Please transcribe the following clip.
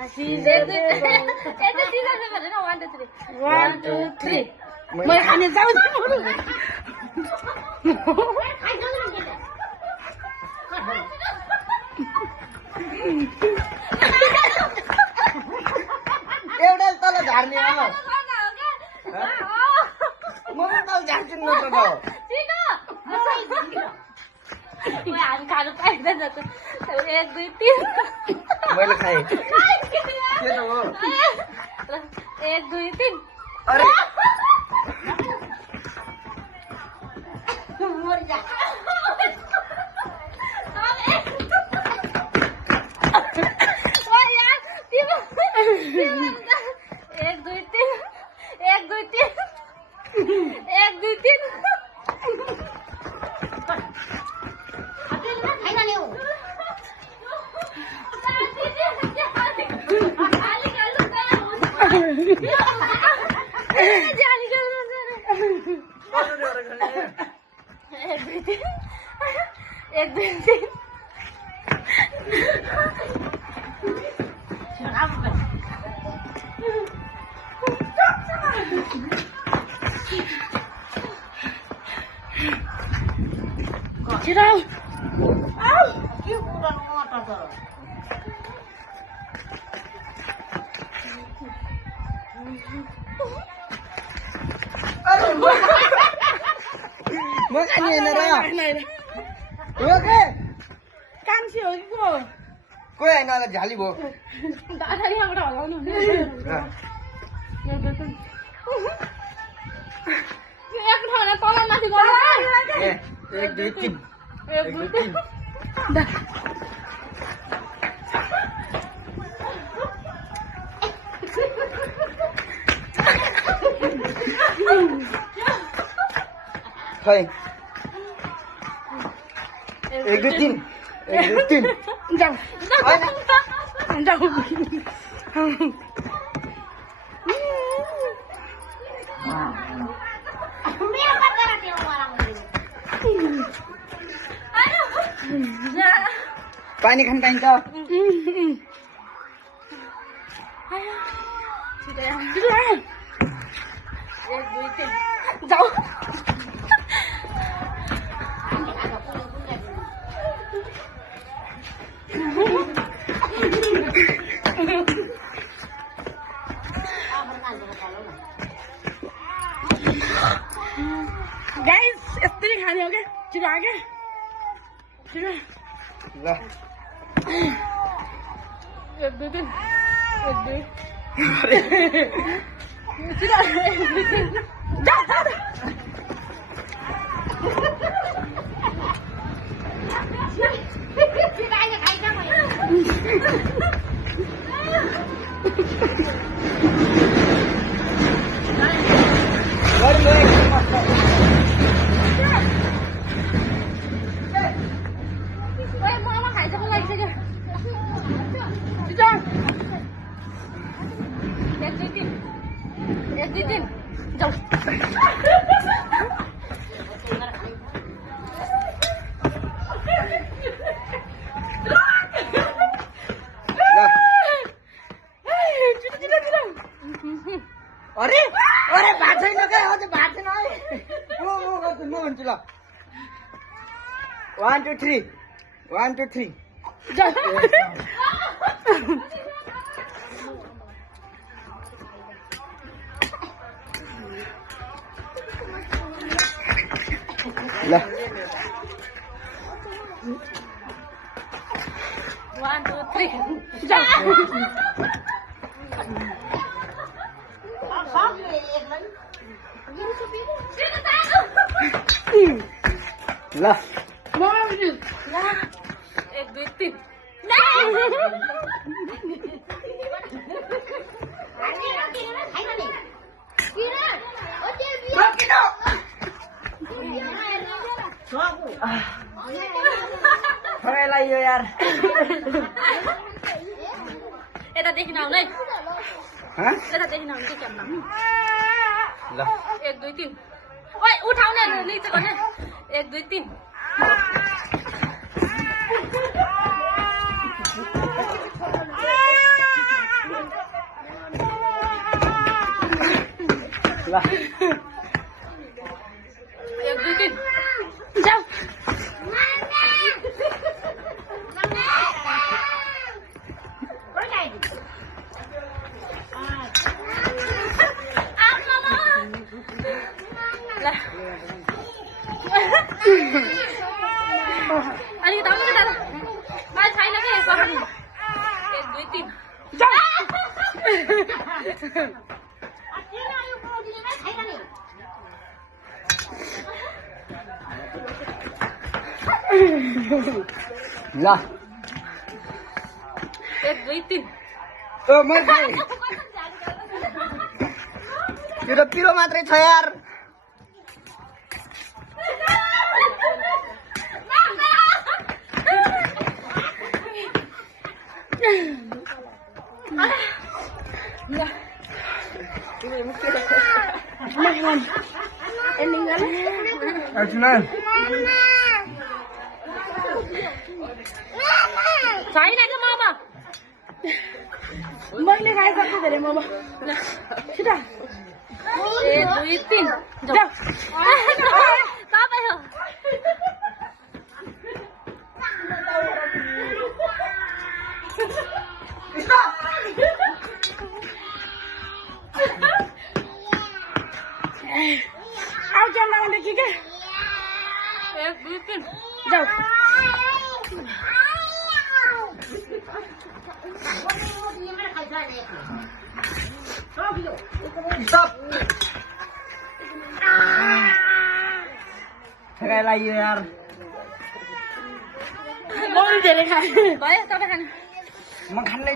1 2 3 मैले खाने जाऊ एउटा तल झार्ने हो म तल झार्छु न त हामी खानु पाइँदैन 1 2 3 मैले खाएँ के त हो 1 2 3 अरे मर जा म खाने हैन र हो के कान्छी हो कि को कोही हैन होला झाली भयो दादाले यहाँबाट हलाउनु एक 1 ठाउँमा तल माथि गर्नु 1 2 3 1 2 3 खै 1 2 3 1 2 3 जाऊ जाऊ पानी खान पाइन्छ जाऊ गाइस यस्तै खाने हो क्या छिटो आगे छिटो ल 1 2 3 1 2 छिटो 1 2 3 जा अरे अरे भात छैन क्या अझै भात छैन है म भन्छु ल 1 2 3 1 2 3 ल 1 2 3 ल 1 2 3 खैलाई यो यार यतादेखि आउनु है यतादेखि आउनु के क्याम्पमा ल 1 2 3 ओइ उठाउने निचे गर्ने 1 2 3 ल Lah. Anh tao cái này. Ba thấy nó cái sao vậy? Cái đuôi tim. Lah. Cái đuôi tim. Mas bhai. Yo त पिरो मात्रै छ यार. छैन के मामा मैले खाइसक्छु धेरै मोमो छिटो ए 2 3 जाऊ तपाईँ हो आउ चल न देखि के 1 2 3 जाऊ Stop. Thằng này यार. मैले धेरै खाएँ भयो तपाईँ खानु म खान्नै